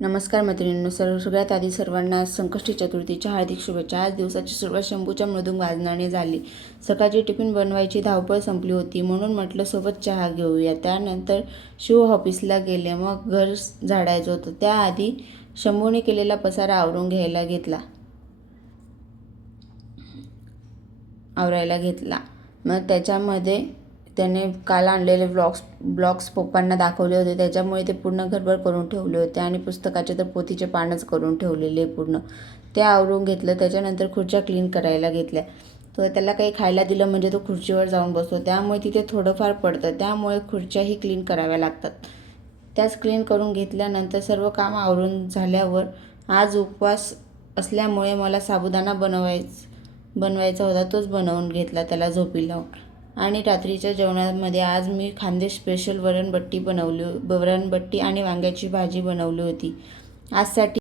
नमस्कार मैत्रिणींनो, सगळ्यात आधी सर्वांना संकष्टी चतुर्थीच्या हार्दिक शुभेच्छा। आज दिवसाची सुरुवात शंभूच्या मृदुंग वाजनाने झाली। सकाळची टिफिन बनवायची धावपळ संपली होती म्हणून म्हटलं सोबत चहा घेऊया। त्यानंतर शिव ऑफिसला गेले। मग घर झाडायचं होतं, त्याआधी शंभूने केलेला पसारा आवरायला घेतला। मग त्याच्यामध्ये त्याने काल आणलेले ब्लॉग्स पप्पांना दाखवले होते, त्याच्यामुळे ते पूर्ण घरभर करून ठेवले होते आणि पुस्तकाचे तर पोथीचे पानच करून ठेवलेले पूर्ण ते आवरून घेतलं। त्याच्यानंतर खुर्च्या क्लीन करायला घेतल्या। तो त्याला काही खायला दिलं म्हणजे तो खुर्चीवर जाऊन बसतो, त्यामुळे तिथे थोडंफार पडतं, त्यामुळे खुर्च्याही क्लीन कराव्या लागतात। त्याच क्लीन करून घेतल्यानंतर सर्व काम आवरून झाल्यावर आज उपवास असल्यामुळे मला साबुदाणा बनवायचा होता, तोच बनवून घेतला त्याला झोपी लावून। आणि रात्रीच्या जेवणामध्ये आज मी खानदेश स्पेशल वरणबट्टी आणि वांग्याची भाजी बनवली होती। आजसाठी